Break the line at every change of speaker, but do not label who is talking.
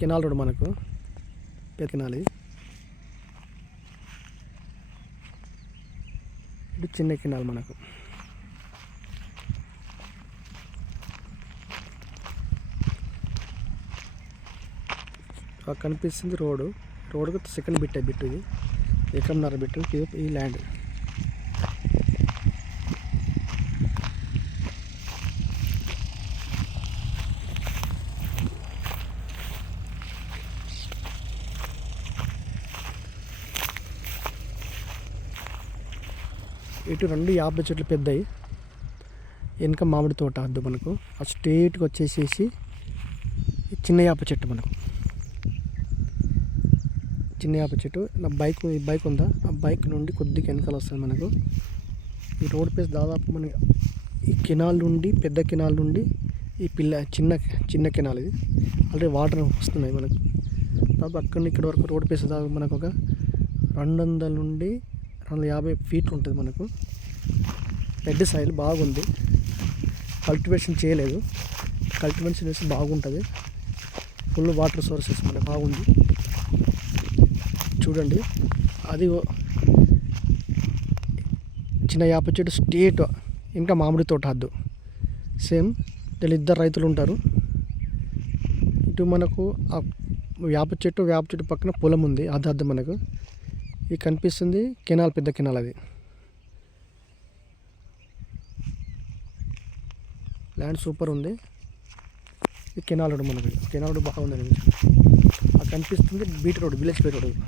Canal road మనకు పెద్ద canal ఇది. చిన్న కెనాల్ మనకు. కనిపిస్తుంది రోడ్డు. రోడ్డుకు సెకండ్ బిట్ బిట్టు ఇది. ఎకరన్నర బిట్ ఇది ఈ ల్యాండ్ ఇటు రెండు యాభై చెట్లు పెద్దవి వెనక మామిడి తోట వద్దు మనకు. ఆ స్ట్రేట్గా వచ్చేసేసి చిన్న యాప చెట్టు మనకు. చిన్న యాప చెట్టు. నా బైక్ ఈ బైక్ ఉందా? ఆ బైక్ నుండి కొద్దిగా వెనకాల వస్తుంది మనకు. ఈ రోడ్ ప్లేస్ దాదాపు మన ఈ కెనాల్ నుండి పెద్ద కెనాల్ నుండి ఈ పిల్ల చిన్న చిన్న కెనాల్ ఇది. ఆల్రెడీ వాటర్ వస్తున్నాయి మనకు. దాదాపు అక్కడి ఇక్కడ వరకు రోడ్ ప్లేస్ దాదాపు మనకు ఒక రెండు వందల నుండి రెండు యాభై ఫీట్లు ఉంటుంది మనకు. రెడ్ సాయిల్ బాగుంది. కల్టివేషన్ చేయలేదు. కల్టివేషన్ చేసి బాగుంటుంది. ఫుల్ వాటర్ సోర్సెస్ మనకు బాగుంది. చూడండి. అది చిన్న యాప చెట్టు స్టేట్ ఇంకా మామిడి తోట వద్దు సేమ్ వీళ్ళు ఇద్దరు రైతులు ఉంటారు. ఇటు మనకు ఆ వేప చెట్టు వేప చెట్టు పక్కన పొలం ఉంది. అది హద్దు మనకు. ఇది కనిపిస్తుంది. కెనాల్ పెద్ద కెనాల్ అది. ల్యాండ్ సూపర్ ఉంది. ఇది కెనాల్ రోడ్ మనకి కెనాల్ రోడ్ బాగుంది అది కనిపిస్తుంది beat road village beat road